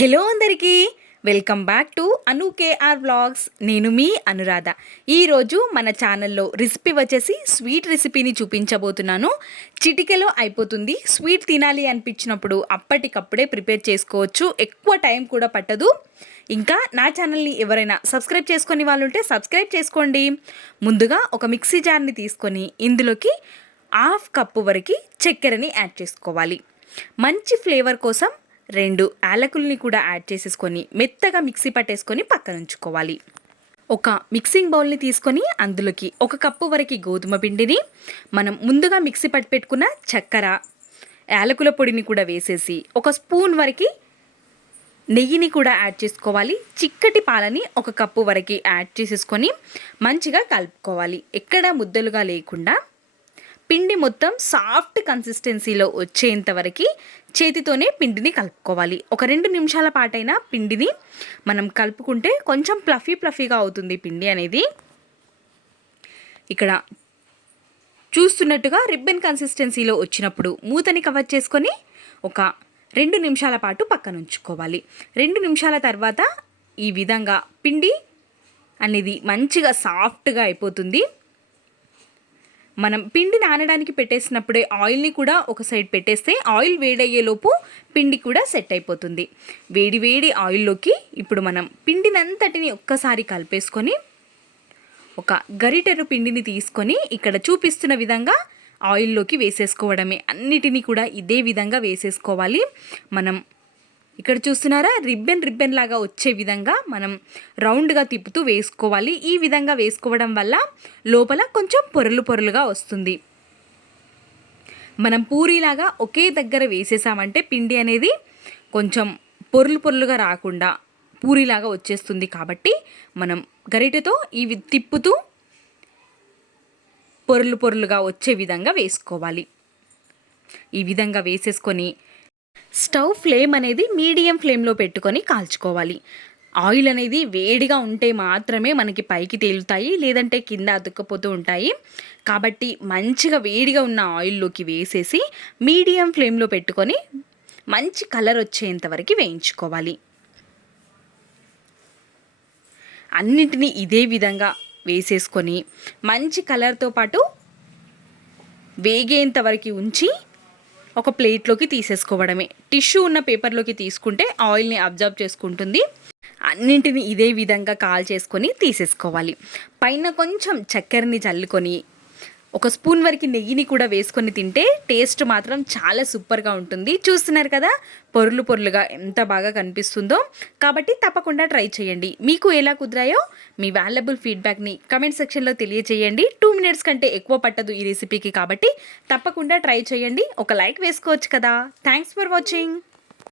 Hello అందరికీ welcome back to Anu KR vlogs. నేను మీ అనురాధ. ఈరోజు మన ఛానల్లో రెసిపీ వచ్చేసి స్వీట్ రెసిపీని చూపించబోతున్నాను. చిటికెలో అయిపోతుంది. స్వీట్ తినాలి అనిపించినప్పుడు అప్పటికప్పుడే ప్రిపేర్ చేసుకోవచ్చు. ఎక్కువ టైం కూడా పట్టదు. ఇంకా నా ఛానల్ని ఎవరైనా సబ్స్క్రైబ్ చేసుకొని వాళ్ళు ఉంటే సబ్స్క్రైబ్ చేసుకోండి. ముందుగా ఒక మిక్సీ జార్ని తీసుకొని ఇందులోకి హాఫ్ కప్పు వరకు చక్కెరని యాడ్ చేసుకోవాలి. మంచి ఫ్లేవర్ కోసం రెండు యాలకుల్ని కూడా యాడ్ చేసేసుకొని మెత్తగా మిక్సీ పట్టేసుకొని పక్కన ఉంచుకోవాలి. ఒక మిక్సింగ్ బౌల్ని తీసుకొని అందులోకి ఒక కప్పు వరకు గోధుమ పిండిని మనం ముందుగా మిక్సీ పట్టి పెట్టుకున్న చక్కెర యాలకుల పొడిని కూడా వేసేసి ఒక స్పూన్ వరకు నెయ్యిని కూడా యాడ్ చేసుకోవాలి. చిక్కటి పాలని ఒక కప్పు వరకు యాడ్ చేసేసుకొని మంచిగా కలుపుకోవాలి. ఎక్కడ ముద్దలుగా లేకుండా పిండి మొత్తం సాఫ్ట్ కన్సిస్టెన్సీలో వచ్చేంత వరకు చేతితోనే పిండిని కలుపుకోవాలి. ఒక రెండు నిమిషాల పాటైనా పిండిని మనం కలుపుకుంటే కొంచెం ప్లఫీ ప్లఫీగా అవుతుంది పిండి అనేది. ఇక్కడ చూస్తున్నట్టుగా రిబ్బన్ కన్సిస్టెన్సీలో వచ్చినప్పుడు మూతని కవర్ చేసుకొని ఒక రెండు నిమిషాల పాటు పక్కన ఉంచుకోవాలి. రెండు నిమిషాల తర్వాత ఈ విధంగా పిండి అనేది మంచిగా సాఫ్ట్గా అయిపోతుంది. మనం పిండి నానడానికి పెట్టేసినప్పుడే ఆయిల్ని కూడా ఒక సైడ్ పెట్టేస్తే ఆయిల్ వేడయ్యేలోపు పిండి కూడా సెట్ అయిపోతుంది. వేడి వేడి ఆయిల్లోకి ఇప్పుడు మనం పిండినంతటిని ఒక్కసారి కలిపేసుకొని ఒక గరిటెరు పిండిని తీసుకొని ఇక్కడ చూపిస్తున్న విధంగా ఆయిల్లోకి వేసేసుకోవడమే. అన్నిటినీ కూడా ఇదే విధంగా వేసేసుకోవాలి. మనం ఇక్కడ చూస్తున్నారా? రిబ్బెన్ రిబ్బెన్ లాగా వచ్చే విధంగా మనం రౌండ్గా తిప్పుతూ వేసుకోవాలి. ఈ విధంగా వేసుకోవడం వల్ల లోపల కొంచెం పొరలు పొరలుగా వస్తుంది. మనం పూరీలాగా ఒకే దగ్గర వేసేసామంటే పిండి అనేది కొంచెం పొరులు పొరులుగా రాకుండా పూరీలాగా వచ్చేస్తుంది కాబట్టి మనం గరిటెతో ఇవి తిప్పుతూ పొరలు పొరలుగా వచ్చే విధంగా వేసుకోవాలి. ఈ విధంగా వేసేసుకొని స్టవ్ ఫ్లేమ్ అనేది మీడియం ఫ్లేమ్లో పెట్టుకొని కాల్చుకోవాలి. ఆయిల్ అనేది వేడిగా ఉంటే మాత్రమే మనకి పైకి తేలుతాయి లేదంటే కింద అతుక్కపోతూ ఉంటాయి. కాబట్టి మంచిగా వేడిగా ఉన్న ఆయిల్లోకి వేసేసి మీడియం ఫ్లేమ్లో పెట్టుకొని మంచి కలర్ వచ్చేంత వరకు వేయించుకోవాలి. అన్నింటినీ ఇదే విధంగా వేసేసుకొని మంచి కలర్తో పాటు వేగేంత వరకు ఉంచి ఒక ప్లేట్లోకి తీసేసుకోవడమే. టిష్యూ ఉన్న పేపర్లోకి తీసుకుంటే ఆయిల్ని అబ్జర్వ్ చేసుకుంటుంది. అన్నింటిని ఇదే విధంగా కాల్ చేసుకొని తీసేసుకోవాలి. పైన కొంచెం చక్కెరని చల్లుకొని ఒక స్పూన్ వరకు నెయ్యిని కూడా వేసుకొని తింటే టేస్ట్ మాత్రం చాలా సూపర్గా ఉంటుంది. చూస్తున్నారు కదా పొరులు పొరులుగా ఎంత బాగా కనిపిస్తుందో. కాబట్టి తప్పకుండా ట్రై చేయండి. మీకు ఎలా కుదిరాయో మీ వాల్యుబుల్ ఫీడ్బ్యాక్ని కమెంట్ సెక్షన్లో తెలియచేయండి. టూ మినిట్స్ కంటే ఎక్కువ పట్టదు ఈ రెసిపీకి కాబట్టి తప్పకుండా ట్రై చేయండి. ఒక లైక్ వేసుకోవచ్చు కదా. Thanks for watching.